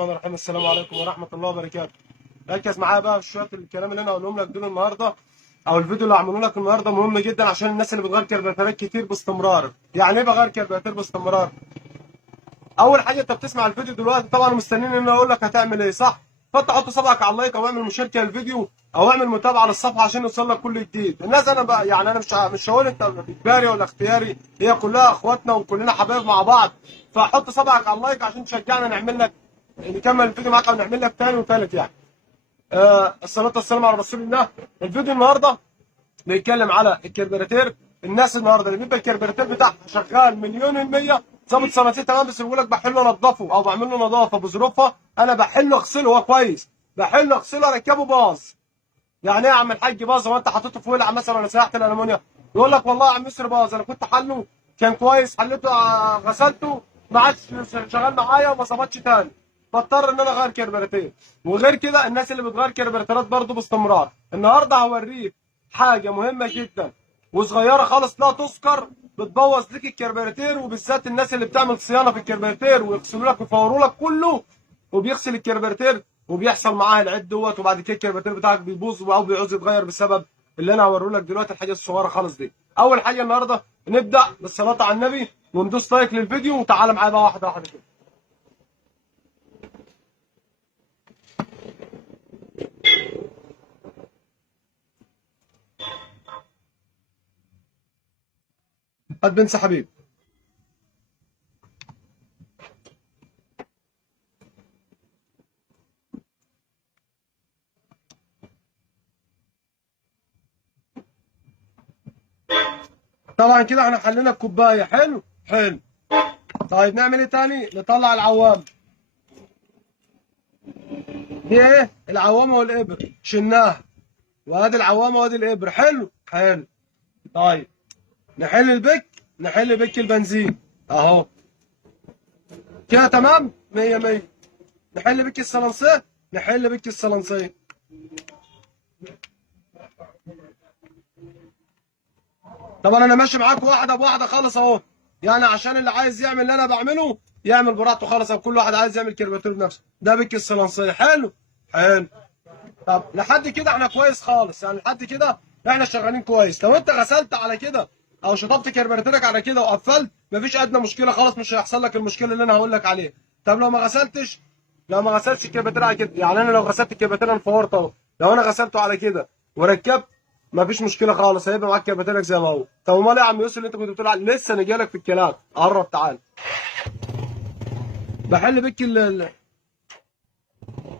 الرحمن الرحيم. السلام عليكم ورحمة الله وبركاته. ركز معايا بقى في شوية الكلام اللي أنا هقولهم لك دول النهاردة، أو الفيديو اللي هعمله لك النهاردة مهم جدا عشان الناس اللي بتغير كربيراتورات كتير باستمرار. يعني إيه بغير كربيراتور باستمرار؟ أول حاجة أنت بتسمع الفيديو دلوقتي طبعا مستنيين إن أنا أقول لك هتعمل إيه، صح؟ فأنت حط صبعك على اللايك أو اعمل مشاركة للفيديو أو اعمل متابعة للصفحة عشان يوصل لك كل جديد. الناس أنا بقى يعني أنا مش هقول أنت إجباري ولا اختياري، هي كلها إخواتنا وكلنا حبايب مع بعض. فحط صبعك على اللايك عشان تشجعنا نعمل لك نكمل الفيديو معاك ونعمل لك تاني وتالت يعني. الصلاة والسلام على رسول الله. الفيديو النهارده بيتكلم على الكربيراتير. الناس النهارده اللي بيبقى الكربيراتير بتاعها شغال مليون المية ظابط صناعتي تمام، بس بيقول لك بحله انضفه او بعمل له نظافه بظروفها. انا بحله اغسله هو كويس، بحله اغسله اركبه باظ. يعني ايه يا عم الحاج باظ؟ هو انت حطيته في ولعه مثلا ولا سيحت الالومنيا؟ يقول لك والله يا عم مصر باظ، انا كنت حله كان كويس، حليته غسلته ما عادش شغال معايا وما ظبطش تاني، بضطر ان انا اغير كربيراتير. وغير كده الناس اللي بتغير كربيراتيرات برضه باستمرار. النهارده هوريك حاجه مهمه جدا وصغيره خالص لا تذكر، بتبوظ لك الكربيراتير، وبالذات الناس اللي بتعمل صيانه في الكربيراتير ويغسلوا لك ويفوروا لك كله وبيغسل الكربيراتير وبيحصل معاه العيب دوت، وبعد كده الكربيراتير بتاعك بيبوظ او بيعوز يتغير بسبب اللي انا هوريه لك دلوقتي الحاجه الصغيره خالص دي. اول حاجه النهارده نبدا بالصلاه على النبي وندوس لايك للفيديو، وتعالى معايا بقى واحده واحده كده. هات بنس حبيبي. طبعا كده احنا حلينا الكوبايه، حلو حلو. طيب نعمل ايه تاني؟ نطلع العوام. دي ايه؟ العوامه والابر شلناها، وادي العوامه وادي الابر، حلو حلو. طيب نحل البك، نحل بك البنزين اهو كده تمام 100 100. نحل بك الصلنسيه، نحل بك الصلنسيه. طبعا انا ماشي معاك واحده بواحده خالص اهو، يعني عشان اللي عايز يعمل اللي انا بعمله يعمل براحته خالص، او كل واحد عايز يعمل كرباتور بنفسه. ده بك الصلنسيه، حلو حلو. طب لحد كده احنا كويس خالص، يعني لحد كده احنا شغالين كويس. لو انت غسلت على كده او شطبت كربوراتورك على كده وقفلت مفيش ادنى مشكله خالص، مش هيحصل لك المشكله اللي انا هقول لك عليها. طب لو ما غسلتش، لو ما غسلتش الكربوراتور على كده، يعني انا لو غسلت الكربوراتور انا فورت اهو، لو انا غسلته على كده وركبت مفيش مشكله خالص، هيبقى معاك كربوراتورك زي ما هو. طب امال إيه يا عم يوسف اللي انت كنت بتقول عليه؟ لسه انا جاي لك في الكلام، قرب تعال. بحل بك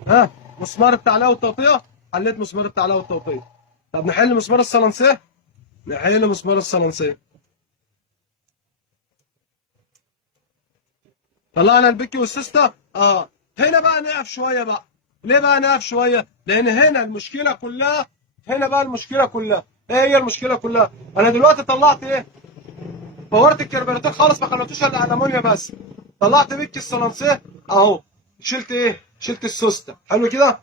ها مسمار التعليق والتوطيه. حليت مسمار التعليق والتوطيه. طب نحل مسمار الصلنسيه، نحل مسمار الصلنسيه. طلعنا البكي والسيستا هنا بقى نقف شويه بقى. ليه بقى نقف شويه؟ لان هنا المشكله كلها، هنا بقى المشكله كلها. ايه هي المشكله كلها؟ انا دلوقتي طلعت ايه؟ فورت الكربوراتور خالص، ما خليتوش الا الامونيا بس. طلعت بكي الصلنسيه اهو، شلت ايه؟ شلت السوسته، حلو كده؟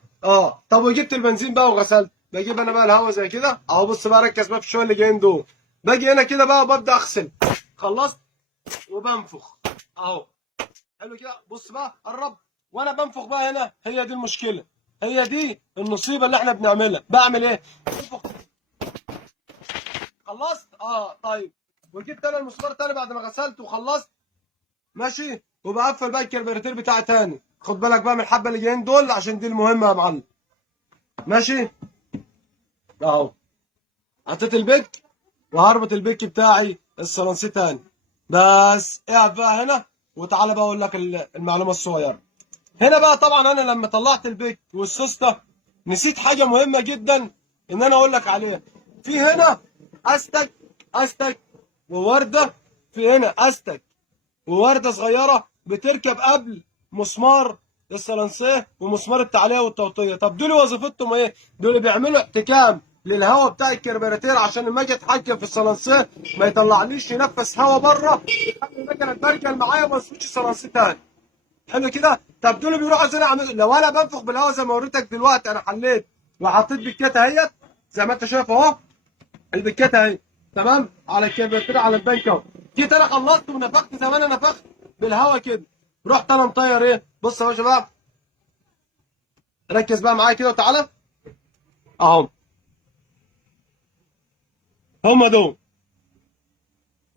طب وجبت البنزين بقى وغسلت، بجيب انا بقى الهواء زي كده اهو. بص بقى ركز بقى في الشويه اللي جايين دول. باجي هنا كده بقى وببدا اغسل، خلصت وبنفخ اهو، حلو كده. بص بقى قرب، وانا بنفخ بقى هنا، هي دي المشكله، هي دي النصيبه اللي احنا بنعملها. بعمل ايه؟ بنفخ. خلصت طيب. وجبت انا المسمار تاني بعد ما غسلت وخلصت، ماشي. وبقفل بقى الكربيراتير بتاعي تاني. خد بالك بقى من الحبه اللي جايين دول عشان دي المهمه يا معلم، ماشي اهو. حطيت البيك وهربط البيك بتاعي الصلنسي تاني. بس اقف بقى هنا وتعالى بقى اقول لك المعلومه الصغيره. هنا بقى طبعا انا لما طلعت البيك والسوسته نسيت حاجه مهمه جدا ان انا اقول لك عليها. في هنا استك، استك وورده، في هنا استك وورده صغيره بتركب قبل مسمار الصلنسيه ومسمار التعليه والتوطيه. طب دول وظيفتهم ايه؟ دول بيعملوا احتكام للهواء بتاع الكربيراتير عشان لما اجي اتحكم في الصلنسيه ما يطلعليش ينفس هواء بره يخلي المكنه تبرجل معايا وما اسويش الصلنسيه تاني، حلو كده. طب دول بيروحوا زي لو انا بنفخ بالهواء زي ما وريتك دلوقتي، انا حليت وحطيت بكيت اهيت زي ما انت شايف اهو، البكيت اهي تمام على الكربيراتير على البنك اهو. جيت انا خلصت ونفخت زي ما انا نفخت بالهواء كده، رحت انا مطير ايه؟ بص يا باشا بقى، ركز بقى معايا كده وتعالى اهو. هم دول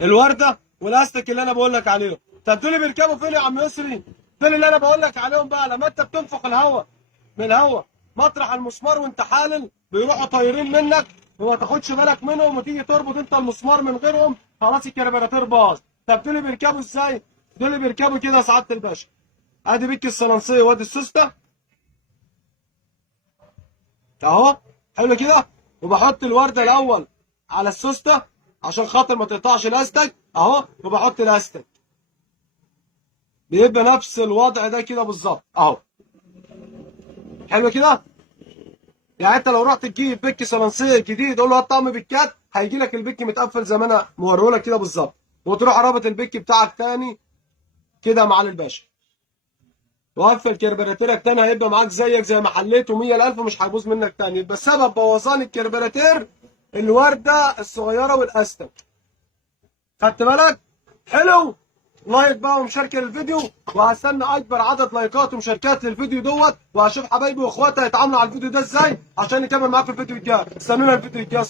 الورده والاستك اللي انا بقول لك عليهم. طب دول بيركبوا فين يا عم يسري؟ دول اللي انا بقول لك عليهم بقى. لما انت بتنفخ الهواء من الهواء مطرح المسمار وانت حالل، بيروحوا طايرين منك وما تاخدش بالك منهم، وتيجي تربط انت المسمار من غيرهم، خلاص الكربيراتير باظ. طب دول بيركبوا ازاي؟ دول بيركبوا كده يا سعاده الباشا. ادي بيك الصلنسيه وادي السوسته اهو. حلو كده. وبحط الورده الاول على السوسته عشان خاطر ما تقطعش الاستك اهو، وبحط الاستك. بيبقى نفس الوضع ده كده بالظبط اهو. حلو كده. يعني انت لو رحت تجيب بيك صلنسيه جديد قول له هات طقم بيكات، هيجي لك البيك متقفل زي ما انا موريه لك كده بالظبط، وتروح رابط البيك بتاعك تاني كده يا معالي الباشا، وقفل كربيراتيرك تاني، هيبقى معاك زيك زي ما حليته 100,000 ومش هيبوظ منك تاني. يبقى سبب بوظان الكربيراتير الورده الصغيره والاستك. خدت بالك؟ حلو. لايك بقى ومشاركه للفيديو، وهستنى اكبر عدد لايكات ومشاركات للفيديو دوت، وهشوف حبايبي واخواتي هيتعاملوا على الفيديو ده ازاي عشان نكمل معاكم في الفيديو الجاي. استنونا الفيديو الجاي.